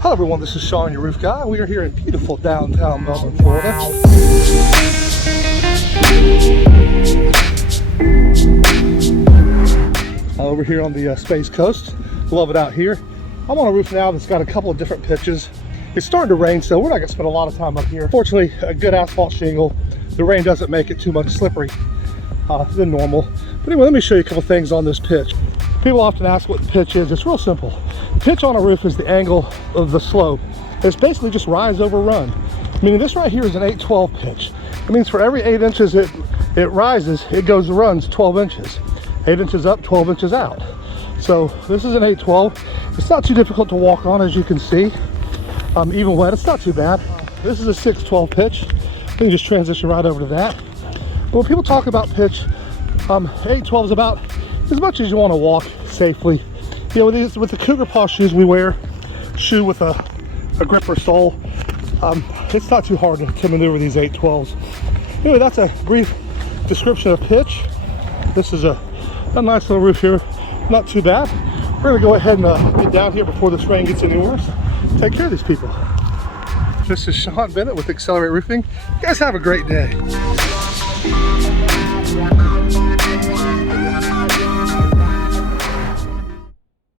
Hello everyone, this is Sean, your roof guy. We are here in beautiful downtown Melbourne, Florida. Over here on the Space Coast. Love it out here. I'm on a roof now that's got a couple of different pitches. It's starting to rain, so we're not gonna spend a lot of time up here. Fortunately, a good asphalt shingle. The rain doesn't make it too much slippery than normal. But anyway, let me show you a couple things on this pitch. People often ask what the pitch is. It's real simple. The pitch on a roof is the angle of the slope. It's basically just rise over run. Meaning this right here is an 8/12 pitch. It means for every 8 inches it rises, it runs 12 inches. 8 inches up, 12 inches out. So this is an 8/12. It's not too difficult to walk on, as you can see. Even wet, it's not too bad. This is a 6/12 pitch. We can just transition right over to that. But when people talk about pitch, 8/12 is about as much as you want to walk safely. You know, with the Cougar Paw shoes we wear, shoe with a gripper sole, it's not too hard to maneuver these 8/12s. Anyway, that's a brief description of pitch. This is a nice little roof here, not too bad. We're gonna go ahead and get down here before this rain gets any worse. Take care of these people. This is Sean Bennett with XLR8 Roofing. You guys have a great day.